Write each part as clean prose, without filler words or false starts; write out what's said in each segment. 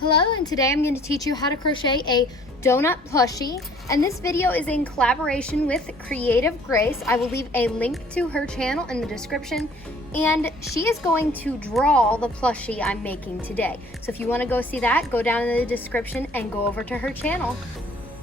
Hello, and today I'm going to teach you how to crochet a donut plushie, and this video is in collaboration with Creative Grace. I will leave a link to her channel in the description, and she is going to draw the plushie I'm making today. So if you want to go see that, go down in the description and go over to her channel.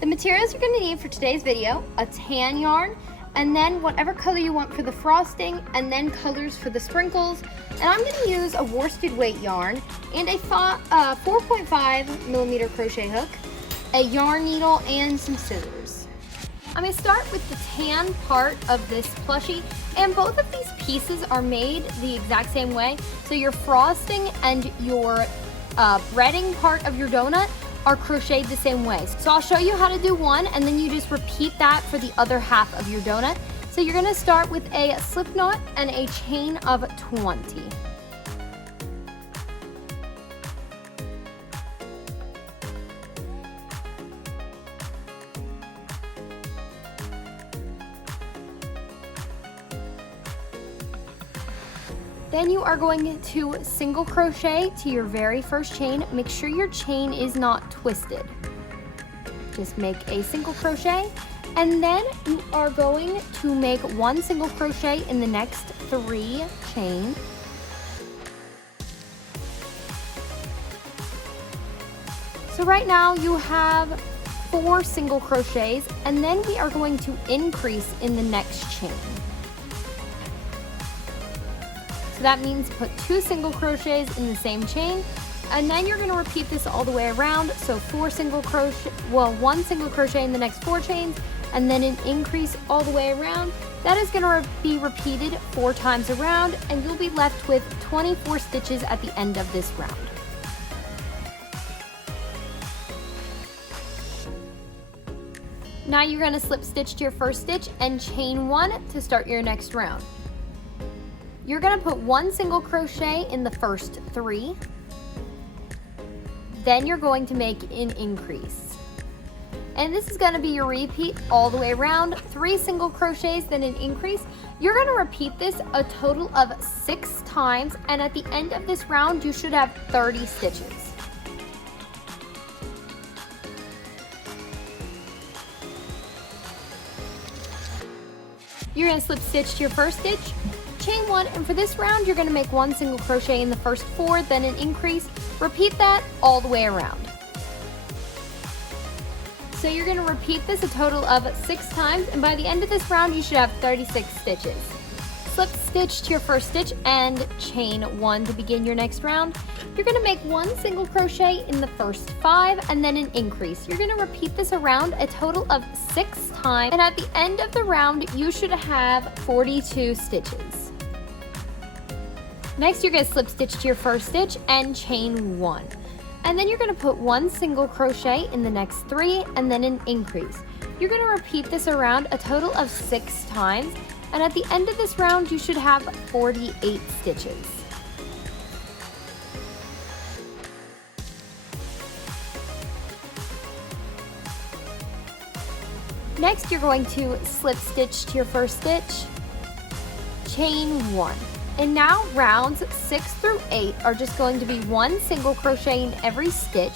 The materials you're going to need for today's video: a tan yarn, and then whatever color you want for the frosting, and then colors for the sprinkles. And I'm going to use a worsted weight yarn and a 4.5 millimeter crochet hook, a yarn needle, and some scissors. I'm going to start with the tan part of this plushie, and both of these pieces are made the exact same way. So your frosting and your breading part of your donut are crocheted the same way. So I'll show you how to do one, and then you just repeat that for the other half of your donut. So you're going to start with a slip knot and a chain of 20. Then you are going to single crochet to your very first chain. Make sure your chain is not twisted. Just make a single crochet, and then you are going to make one single crochet in the next 3 chains. So right now you have 4 single crochets, and then we are going to increase in the next chain. So that means put 2 single crochets in the same chain, and then you're going to repeat this all the way around. So 1 single crochet in the next 4 chains, and then an increase all the way around. That is going to be repeated 4 times around, and you'll be left with 24 stitches at the end of this round. Now you're going to slip stitch to your first stitch and chain 1 to start your next round. You're going to put 1 single crochet in the first 3. Then you're going to make an increase. And this is going to be your repeat all the way around. 3 single crochets, then an increase. You're going to repeat this a total of 6 times, and at the end of this round you should have 30 stitches. You're going to slip stitch to your first stitch, chain 1, and for this round you're going to make 1 single crochet in the first 4, then an increase. Repeat that all the way around. So you're going to repeat this a total of 6 times, and by the end of this round you should have 36 stitches. Slip stitch to your first stitch and chain 1 to begin your next round. You're going to make 1 single crochet in the first 5 and then an increase. You're going to repeat this around a total of 6 times, and at the end of the round you should have 42 stitches. Next, you're going to slip stitch to your first stitch and chain 1. And then you're going to put 1 single crochet in the next 3 and then an increase. You're going to repeat this around a total of 6 times, and at the end of this round you should have 48 stitches. Next, you're going to slip stitch to your first stitch, chain 1. And now rounds 6 through 8 are just going to be 1 single crochet in every stitch,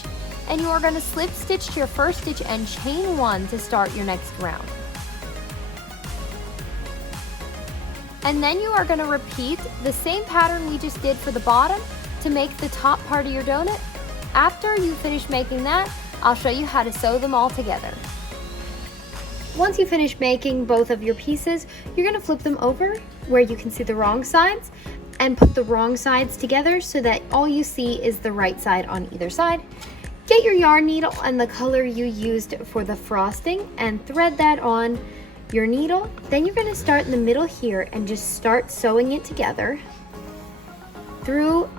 and you are going to slip stitch to your first stitch and chain 1 to start your next round. And then you are going to repeat the same pattern we just did for the bottom to make the top part of your donut. After you finish making that, I'll show you how to sew them all together. Once you finish making both of your pieces, you're going to flip them over where you can see the wrong sides and put the wrong sides together so that all you see is the right side on either side. Get your yarn needle and the color you used for the frosting and thread that on your needle. Then you're going to start in the middle here and just start sewing it together through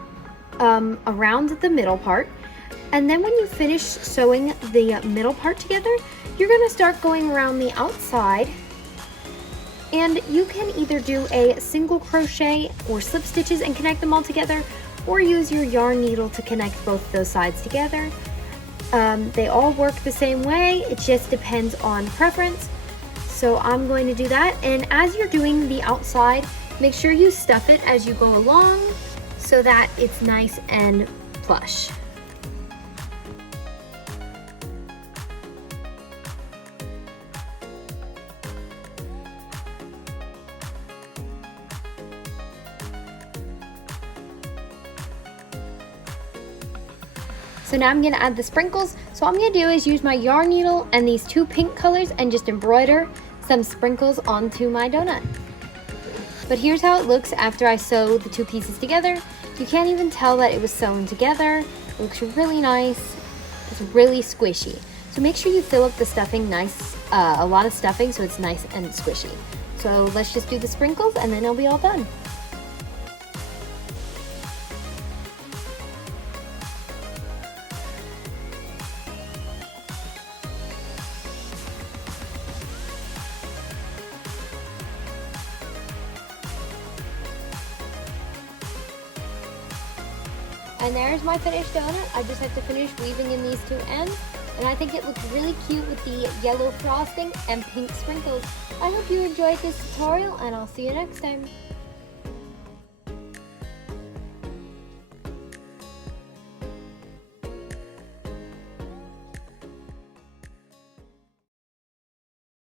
around the middle part. And then when you finish sewing the middle part together, you're going to start going around the outside, and you can either do a single crochet or slip stitches and connect them all together, or use your yarn needle to connect both those sides together. They all work the same way, it just depends on preference. So I'm going to do that, and as you're doing the outside, make sure you stuff it as you go along so that it's nice and plush. So now I'm gonna add the sprinkles. So all I'm gonna do is use my yarn needle and these two pink colors and just embroider some sprinkles onto my donut. But here's how it looks after I sew the two pieces together. You can't even tell that it was sewn together. It looks really nice. It's really squishy. So make sure you fill up the stuffing nice, a lot of stuffing so it's nice and squishy. So let's just do the sprinkles and then it'll be all done. And there's my finished donut. I just have to finish weaving in these two ends. And I think it looks really cute with the yellow frosting and pink sprinkles. I hope you enjoyed this tutorial and I'll see you next time.